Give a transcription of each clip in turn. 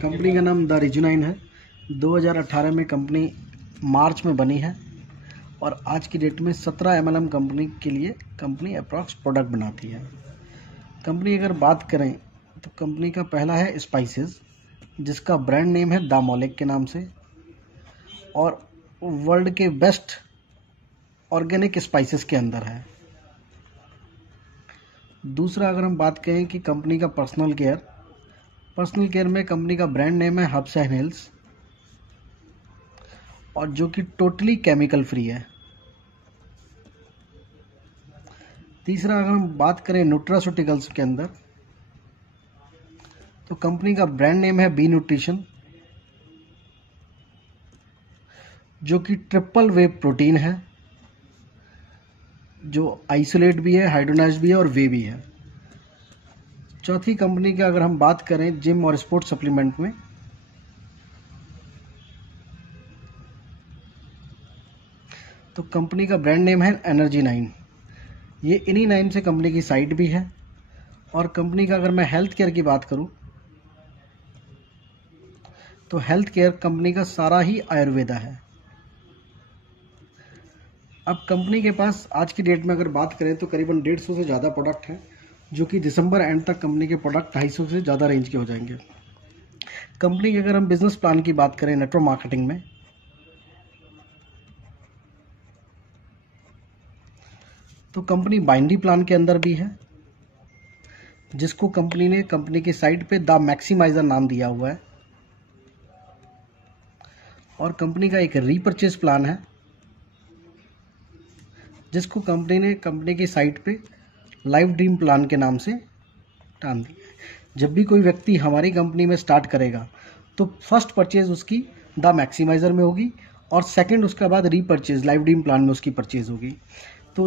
Company का नाम the रिजुनाइन है। 2018 में कंपनी मार्च में बनी है और आज की डेट में 17 एमएलएम कंपनी के लिए कंपनी अप्रॉक्स प्रोडक्ट बनाती है। कंपनी अगर बात करें तो कंपनी का पहला है स्पाइसेस, जिसका ब्रांड नेम है द मौलिक के नाम से और वर्ल्ड के बेस्ट ऑर्गेनिक स्पाइसेस के अंदर है। दूसरा अगर हम बात करें कि कंपनी का पर्सनल केयर में कंपनी का ब्रांड नेम है हर्ब्स एंड हिल्स और जो कि टोटली केमिकल फ्री है। तीसरा अगर हम बात करें न्यूट्रास्यूटिकल्स के अंदर तो कंपनी का ब्रांड नेम है बी न्यूट्रिशन, जो कि ट्रिपल वे प्रोटीन है, जो आइसोलेट भी है, हाइड्रोनाइज भी है और वे भी है। चौथी कंपनी का अगर हम बात करें जिम और स्पोर्ट्स सप्लीमेंट में तो कंपनी का ब्रांड नेम है एनर्जी 9। ये इन्हीं 9 से कंपनी की साइट भी है। और कंपनी का अगर मैं हेल्थ केयर की बात करूं तो हेल्थ केयर कंपनी का सारा ही आयुर्वेदा है। अब कंपनी के पास आज की डेट में अगर बात करें तो करीबन 150 से ज़्यादा प्रोडक्ट हैं, जो कि दिसंबर एंड तक कंपनी के प्रोडक्ट 250 से ज़्यादा रेंज के हो जाएंगे। कंपनी के अगर हम बिजनेस प्लान की बात करें नेटवर्क मार्केटिंग में तो कंपनी बाइनरी प्लान के अंदर भी है, जिसको कंपनी ने कंपनी की साइट पे द मैक्सिमाइजर नाम दिया हुआ है। और कंपनी का एक रीपरचेज प्लान है, जिसको कंपनी ने कंपनी की साइट पे लाइफ ड्रीम प्लान के नाम से टान दिया है। जब भी कोई व्यक्ति हमारी कंपनी में स्टार्ट करेगा तो फर्स्ट परचेज उसकी द मैक्सिमाइजर में होगी और सेकंड उसके बाद रीपरचेज लाइफ ड्रीम प्लान में उसकी परचेज होगी। तो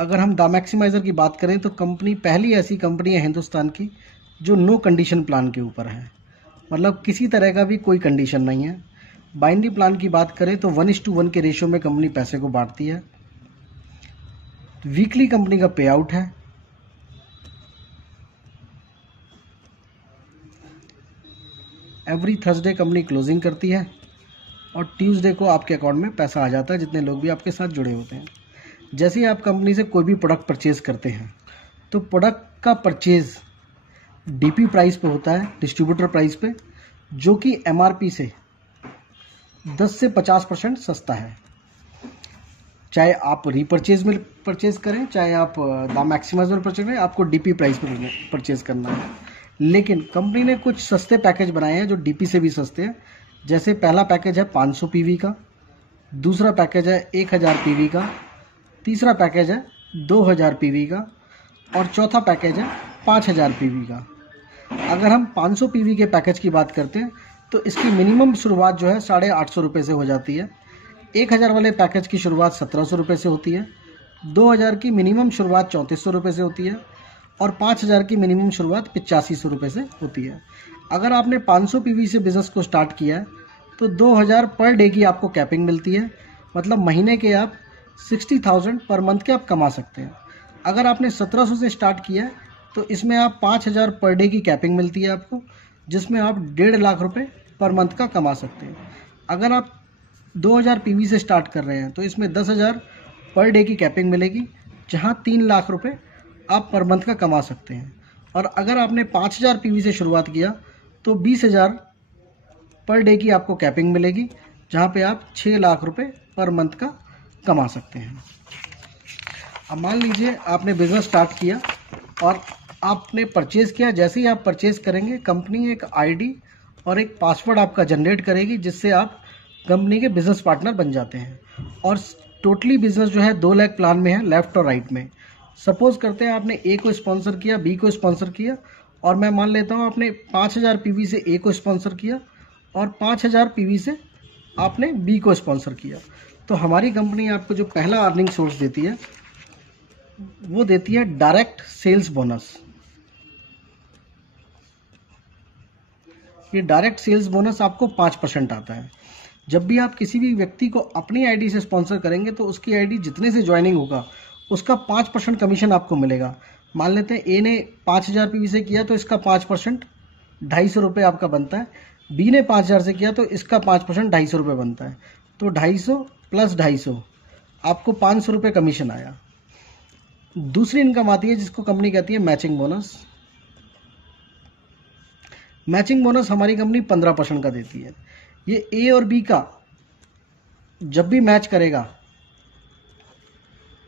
अगर हम द मैक्सिमाइजर की बात करें तो कंपनी पहली ऐसी कंपनी है हिंदुस्तान की जो नो कंडीशन प्लान के ऊपर है, मतलब किसी तरह का भी कोई कंडीशन नहीं है। बाइनरी प्लान की बात करें तो 1:1 के रेशियो में कंपनी पैसे को बांटती है। वीकली कंपनी का पे आउट है। एवरी थर्सडे कंपनी क्लोजिंग करती है और ट्यूसडे को आपके अकाउंट में पैसा आ जाता है, जितने लोग भी आपके साथ जुड़े होते हैं। जैसे ही आप कंपनी से कोई भी प्रोडक्ट परचेज करते हैं तो प्रोडक्ट का परचेज डीपी प्राइस पे होता है, डिस्ट्रीब्यूटर प्राइस पे, जो कि एमआरपी से 10 से 50% सस्ता है। चाहे आप रीपरचेज में परचेज करें, चाहे आप द मैक्सिमाइज में परचेज करें, आपको डीपी प्राइस पर परचेज करना है। लेकिन कंपनी ने कुछ सस्ते पैकेज बनाए हैं जो डीपी से भी सस्ते हैं। जैसे पहला पैकेज है 500 पीवी का, दूसरा पैकेज है 1000 पीवी का, तीसरा पैकेज है 2000 पीवी का और चौथा पैकेज है 5000 पीवी का। अगर हम 500 पीवी के पैकेज की बात करते हैं तो इसकी मिनिमम शुरुआत जो है 850 रुपये से हो जाती है। 1000 वाले पैकेज की शुरुआत 1700 रुपये से होती है, 2000 की मिनिमम शुरुआत 3400 रुपये से होती है और 5000 की मिनिमम शुरुआत 8500 रुपये से होती है। अगर आपने 500 पीवी से बिज़नेस को स्टार्ट किया है तो 2000 पर डे की आपको कैपिंग मिलती है, मतलब महीने के आप 60,000 पर मंथ के आप कमा सकते हैं। अगर आपने 1700 से स्टार्ट किया है तो इसमें आप 5000 पर डे की कैपिंग मिलती है आपको, जिसमें आप 1.5 लाख रुपए पर मंथ का कमा सकते हैं। अगर आप 2000 पीवी से स्टार्ट कर रहे हैं तो इसमें 10,000 पर डे की कैपिंग मिलेगी, जहां 3 लाख रुपए आप पर मंथ का कमा सकते हैं। और अगर आपने 5000 पीवी से शुरुआत किया तो 20,000 पर डे की आपको कैपिंग मिलेगी, जहां पे आप 6 लाख रुपए पर मंथ का कमा सकते हैं। अब मान लीजिए आपने बिजनेस स्टार्ट किया और आपने परचेज किया। जैसे ही आप परचेज करेंगे कंपनी एक आईडी और एक पासवर्ड आपका जनरेट करेगी, जिससे आप कंपनी के बिजनेस पार्टनर बन जाते हैं। और टोटली बिजनेस जो है 2 लाख प्लान में है, लेफ्ट और राइट में। सपोज करते हैं आपने ए को स्पॉन्सर किया, बी को स्पॉन्सर किया और मैं मान लेता हूँ आपने 5000 पीवी से ए को स्पॉन्सर किया और 5000 पीवी से आपने बी को स्पॉन्सर किया। तो हमारी कंपनी आपको जो पहला अर्निंग सोर्स देती है वो देती है डायरेक्ट सेल्स बोनस। ये डायरेक्ट सेल्स बोनस आपको 5% आता है। जब भी आप किसी भी व्यक्ति को अपनी आईडी से स्पॉन्सर करेंगे तो उसकी आईडी जितने से ज्वाइनिंग होगा उसका 5% कमीशन आपको मिलेगा। मान लेते हैं ए ने 5000 पीवी से किया तो इसका 5% 250 रुपये आपका बनता है। बी ने 5,000 से किया तो इसका 5% 250 रुपये बनता है, तो 250 प्लस 250 आपको 500 रुपये कमीशन आया। दूसरी इनकम आती है जिसको कंपनी कहती है मैचिंग बोनस। मैचिंग बोनस हमारी कंपनी 15% का देती है। ये ए और बी का जब भी मैच करेगा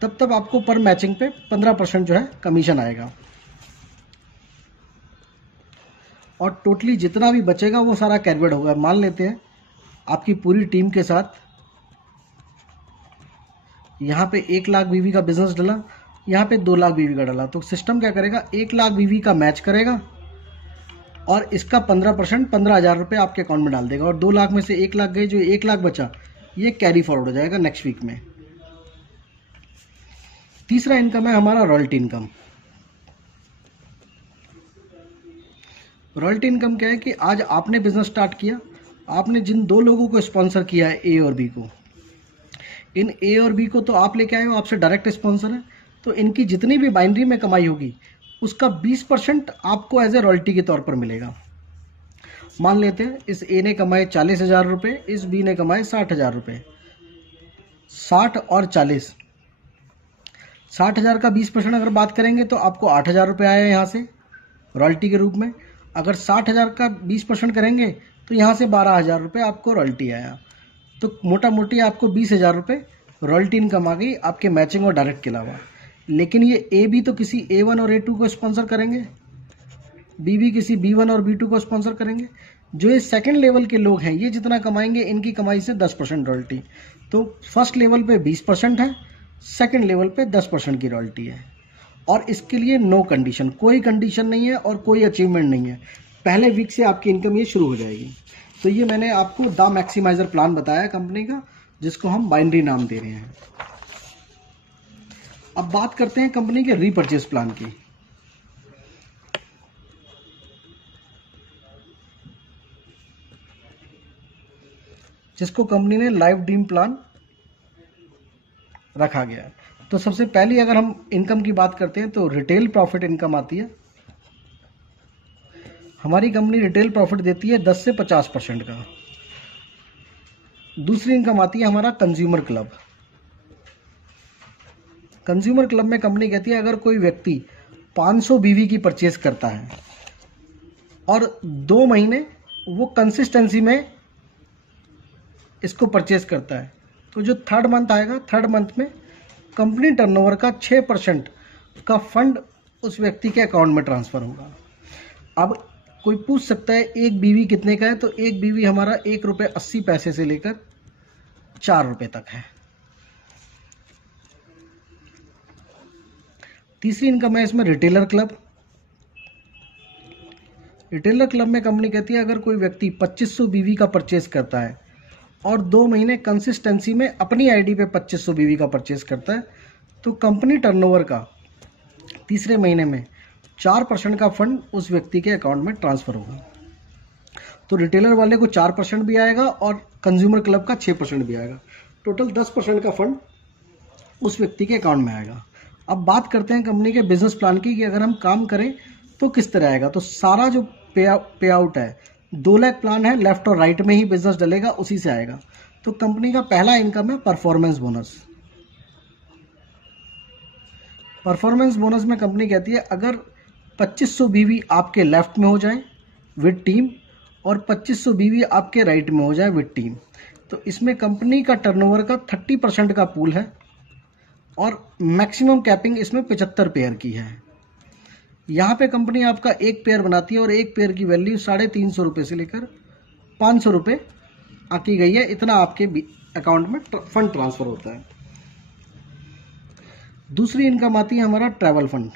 तब तब आपको पर मैचिंग पे 15% जो है कमीशन आएगा, और टोटली जितना भी बचेगा वो सारा कैरवेड होगा। मान लेते हैं आपकी पूरी टीम के साथ यहाँ पे 1 लाख बीवी का बिजनेस डला, यहाँ पे 2 लाख बीवी का डला, तो सिस्टम क्या करेगा, 1 लाख बीवी का मैच करेगा और इसका 15% 15,000 रुपये आपके अकाउंट में डाल देगा, और 2 लाख में से 1 लाख गए, जो 1 लाख बचा ये कैरी फॉरवर्ड हो जाएगा नेक्स्ट वीक में। तीसरा इनकम है हमारा रॉयल्टी इनकम। रॉयल्टी इनकम क्या है कि आज आपने बिजनेस स्टार्ट किया, आपने जिन 2 लोगों को स्पॉन्सर किया है, ए और बी को, इन ए और बी को तो आप लेके आए हो, आपसे डायरेक्ट स्पॉन्सर है, तो इनकी जितनी भी बाइनरी में कमाई होगी उसका 20% आपको एज ए रॉयल्टी के तौर पर मिलेगा। मान लेते हैं इस ए ने कमाए 40,000 रुपये, इस बी ने कमाए 60,000 रुपये, 60 और 40, 60,000 का 20% अगर बात करेंगे तो आपको 8,000 रुपये आया यहाँ से रॉयल्टी के रूप में। अगर 60,000 का 20% करेंगे तो यहाँ से 12,000 रुपये आपको रॉयल्टी आया, तो मोटा मोटी आपको 20,000 रुपये रॉयल्टी इनकम आ गई आपके मैचिंग और डायरेक्ट के अलावा। लेकिन ये ए भी तो किसी A1 और A2 को स्पॉन्सर करेंगे, बी भी किसी B1 और B2 को स्पॉन्सर करेंगे। जो ये सेकंड लेवल के लोग हैं ये जितना कमाएंगे इनकी कमाई से 10% रॉयल्टी, तो फर्स्ट लेवल पे 20% है, सेकंड लेवल पे 10% की रॉयल्टी है। और इसके लिए नो कंडीशन, कोई कंडीशन नहीं है और कोई अचीवमेंट नहीं है, पहले वीक से आपकी इनकम ये शुरू हो जाएगी। तो ये मैंने आपको द मैक्सिमाइजर प्लान बताया कंपनी का, जिसको हम बाइनरी नाम दे रहे हैं। अब बात करते हैं कंपनी के रीपरचेज प्लान की। जिसको कंपनी ने लाइफ ड्रीम प्लान रखा गया है। तो सबसे पहले अगर हम इनकम की बात करते हैं तो रिटेल प्रॉफिट इनकम आती है। हमारी कंपनी रिटेल प्रॉफिट देती है 10 से 50% का। दूसरी इनकम आती है हमारा कंज्यूमर क्लब। कंज्यूमर क्लब में कंपनी कहती है अगर कोई व्यक्ति 500 बीवी की परचेज करता है और 2 महीने वो कंसिस्टेंसी में इसको परचेज करता है, तो जो थर्ड मंथ आएगा, थर्ड मंथ में कंपनी टर्नओवर का 6% का फंड उस व्यक्ति के अकाउंट में ट्रांसफर होगा। अब कोई पूछ सकता है एक बीवी कितने का है, तो एक बीवी हमारा 1 रुपये 80 पैसे से लेकर 4 रुपये तक है। तीसरी इनकम है इसमें रिटेलर क्लब। रिटेलर क्लब में कंपनी कहती है अगर कोई व्यक्ति 2500 बीवी का परचेज करता है और 2 महीने कंसिस्टेंसी में अपनी आईडी पे 2500 बीवी का परचेज करता है, तो कंपनी टर्नओवर का तीसरे महीने में 4% का फंड उस व्यक्ति के अकाउंट में ट्रांसफर होगा। तो रिटेलर वाले को 4% भी आएगा और कंज्यूमर क्लब का 6% भी आएगा, टोटल 10% का फंड उस व्यक्ति के अकाउंट में आएगा। अब बात करते हैं कंपनी के बिजनेस प्लान की कि अगर हम काम करें तो किस तरह आएगा। तो सारा जो पे आउट है 2 लाख प्लान है, लेफ्ट और राइट में ही बिजनेस डलेगा, उसी से आएगा। तो कंपनी का पहला इनकम है परफॉर्मेंस बोनस। परफॉर्मेंस बोनस में कंपनी कहती है अगर 2500 बीवी आपके लेफ्ट में हो जाए विद टीम और 2500 बीवी आपके राइट में हो जाए विद टीम, तो इसमें कंपनी का टर्नओवर का 30% का पूल है और मैक्सिमम कैपिंग इसमें 75 पेयर की है। यहाँ पे कंपनी आपका एक पेयर बनाती है और एक पेयर की वैल्यू 350 रुपये से लेकर 500 रुपये आकी गई है, इतना आपके अकाउंट में फंड ट्रांसफर होता है। दूसरी इनकम आती है हमारा ट्रैवल फंड।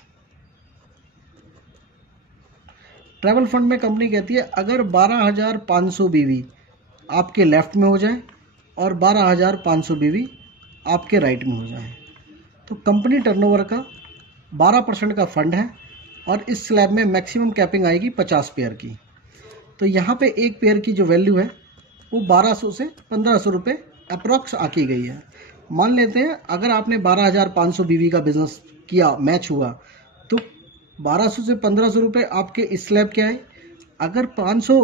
ट्रैवल फंड में कंपनी कहती है अगर 12,500 बीवी आपके लेफ्ट में हो जाए और 12,500 बीवी आपके राइट में हो जाए, तो कंपनी टर्नओवर का 12% का फंड है और इस स्लैब में मैक्सिमम कैपिंग आएगी 50 पेयर की। तो यहाँ पे एक पेयर की जो वैल्यू है वो 1200 से 1500 रुपये अप्रॉक्स आकी गई है। मान लेते हैं अगर आपने 12,500 बीवी का बिजनेस किया, मैच हुआ, तो 1200 से 1500 रुपये आपके इस स्लैब के आए। अगर 500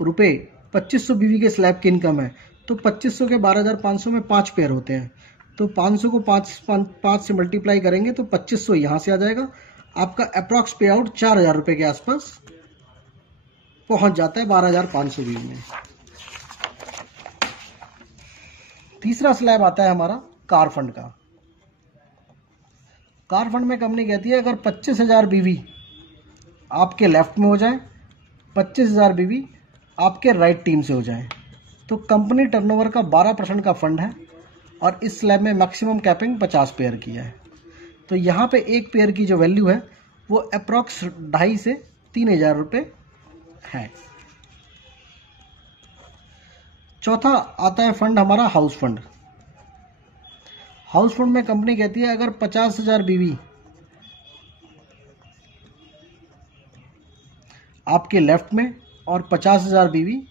रुपए 2500 बीवी के स्लैब की इनकम है, तो 2500 के 12,500 में 5 पेयर होते हैं, तो 500 को 5 से मल्टीप्लाई करेंगे तो 2500 यहाँ से आ जाएगा। आपका अप्रॉक्स पे आउट 4,000 रुपये के आसपास पहुंच जाता है 12,500 बीवी में। तीसरा स्लैब आता है हमारा कार फंड का। कार फंड में कंपनी कहती है अगर 25,000 बीवी आपके लेफ्ट में हो जाए, 25,000 बीवी आपके राइट टीम से हो जाए, तो कंपनी टर्नओवर का 12% का फंड है और इस स्लैब में मैक्सिमम कैपिंग 50 पेयर की है। तो यहाँ पे एक पेयर की जो वैल्यू है वो अप्रॉक्स 2,500 से 3,000 रुपये है। चौथा आता है फंड हमारा हाउस फंड। हाउस फंड में कंपनी कहती है अगर 50,000 बीवी आपके लेफ्ट में और 50,000 बीवी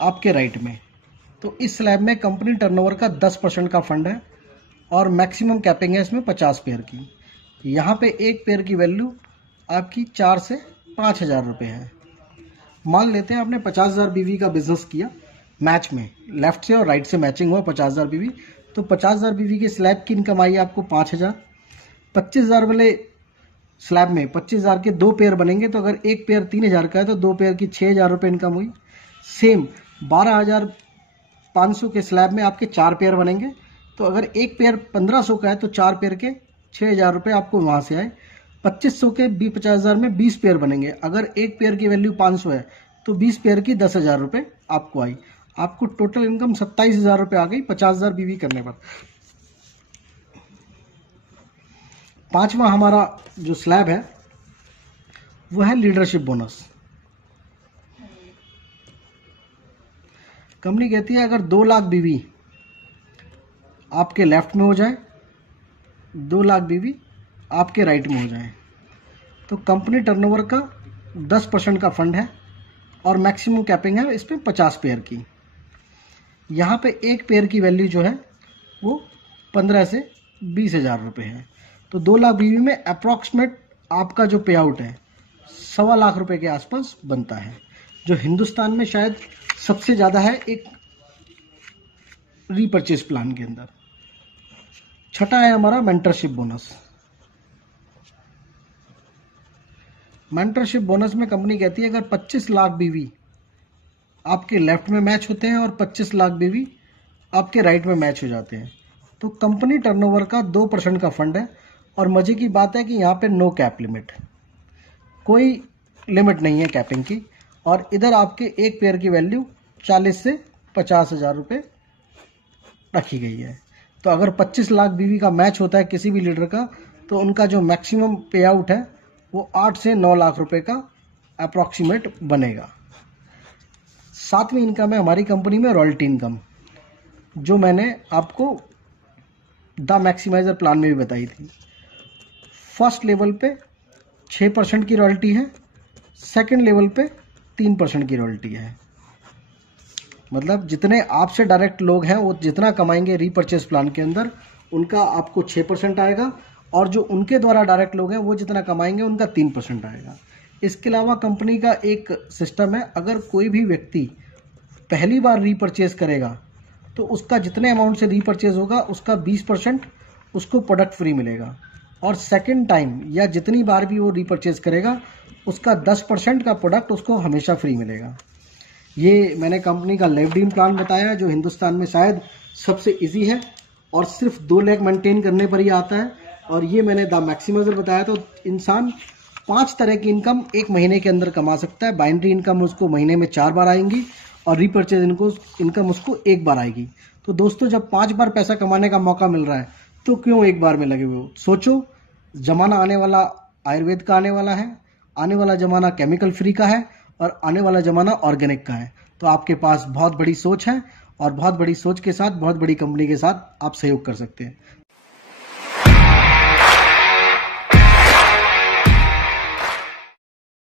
आपके राइट में, तो इस स्लैब में कंपनी टर्नओवर का 10% का फंड है और मैक्सिमम कैपिंग है इसमें 50 पेयर की। यहाँ पे एक पेयर की वैल्यू आपकी 4 से 5,000 रुपये है। मान लेते हैं आपने 50,000 बीवी का बिजनेस किया, मैच में लेफ्ट से और राइट से मैचिंग हुआ 50,000 बीवी, तो 50,000 बीवी के स्लैब की इनकम आई आपको 5,000। 25,000 वाले स्लैब में 25,000 के 2 पेयर बनेंगे, तो अगर एक पेयर 3,000 का है तो 2 पेयर की 6,000 रुपये इनकम हुई। सेम 12,500 के स्लैब में आपके 4 पेयर बनेंगे, तो अगर एक पेयर 1,500 का है तो 4 पेयर के 6,000 रुपये आपको वहाँ से आए। 2500 के 50,000 में 20 पेयर बनेंगे, अगर एक पेयर की वैल्यू 500 है तो 20 पेयर की 10,000 रुपये आपको आई। आपको टोटल इनकम 27,000 रुपये आ गई 50,000 बीवी करने पर। पांचवा हमारा जो स्लैब है वो है लीडरशिप बोनस। कंपनी कहती है अगर 2 लाख बीवी आपके लेफ्ट में हो जाए, 2 लाख बीवी आपके राइट में हो जाए, तो कंपनी टर्नओवर का 10% का फंड है और मैक्सिमम कैपिंग है इस पे 50 पेयर की। यहाँ पे एक पेयर की वैल्यू जो है वो 15 से 20,000 रुपये है। तो 2 लाख बीवी में अप्रॉक्सीमेट आपका जो पे आउट है 1.25 लाख रुपए के आसपास बनता है, जो हिंदुस्तान में शायद सबसे ज़्यादा है एक रीपर्चेज प्लान के अंदर। छठा है हमारा मेंटरशिप बोनस। मेंटरशिप बोनस में कंपनी कहती है अगर 25 लाख बीवी आपके लेफ्ट में मैच होते हैं और 25 लाख बीवी आपके राइट में मैच हो जाते हैं, तो कंपनी टर्नओवर का 2% का फंड है। और मजे की बात है कि यहाँ पे नो कैप लिमिट, कोई लिमिट नहीं है कैपिंग की। और इधर आपके एक पेयर की वैल्यू 40 से 50,000 रुपये रखी गई है। तो अगर 25 लाख बीवी का मैच होता है किसी भी लीडर का, तो उनका जो मैक्सिमम पे आउट है वो 8 से 9 लाख रुपए का अप्रॉक्सीमेट बनेगा। 7वीं इनकम है हमारी कंपनी में रॉयल्टी इनकम, जो मैंने आपको द मैक्सिमाइजर प्लान में भी बताई थी। फर्स्ट लेवल पे 6% की रॉयल्टी है, सेकंड लेवल पे 3% की रॉयल्टी है। मतलब जितने आपसे डायरेक्ट लोग हैं वो जितना कमाएंगे रीपर्चेज प्लान के अंदर, उनका आपको 6% आएगा, और जो उनके द्वारा डायरेक्ट लोग हैं वो जितना कमाएंगे उनका 3% आएगा। इसके अलावा कंपनी का एक सिस्टम है, अगर कोई भी व्यक्ति पहली बार रीपर्चेज करेगा तो उसका जितने अमाउंट से रीपर्चेज होगा उसका 20% उसको प्रोडक्ट फ्री मिलेगा, और सेकंड टाइम या जितनी बार भी वो रीपर्चेज करेगा उसका 10% का प्रोडक्ट उसको हमेशा फ्री मिलेगा। ये मैंने कंपनी का लेवडीन प्लान बताया है, जो हिंदुस्तान में शायद सबसे इजी है और सिर्फ 2 लाख मेंटेन करने पर ही आता है। और ये मैंने द मैक्सिमाइजर बताया, तो इंसान 5 तरह की इनकम एक महीने के अंदर कमा सकता है। बाइनरी इनकम उसको महीने में 4 बार आएंगी और रीपर्चेज इनकम उसको 1 बार आएगी। तो दोस्तों, जब 5 बार पैसा कमाने का मौका मिल रहा है तो क्यों 1 बार में लगे हुए हो? सोचो, जमाना आने वाला आयुर्वेद का आने वाला है, आने वाला जमाना केमिकल फ्री का है, और आने वाला जमाना ऑर्गेनिक का है। तो आपके पास बहुत बड़ी सोच है, और बहुत बड़ी सोच के साथ बहुत बड़ी कंपनी के साथ आप सहयोग कर सकते हैं।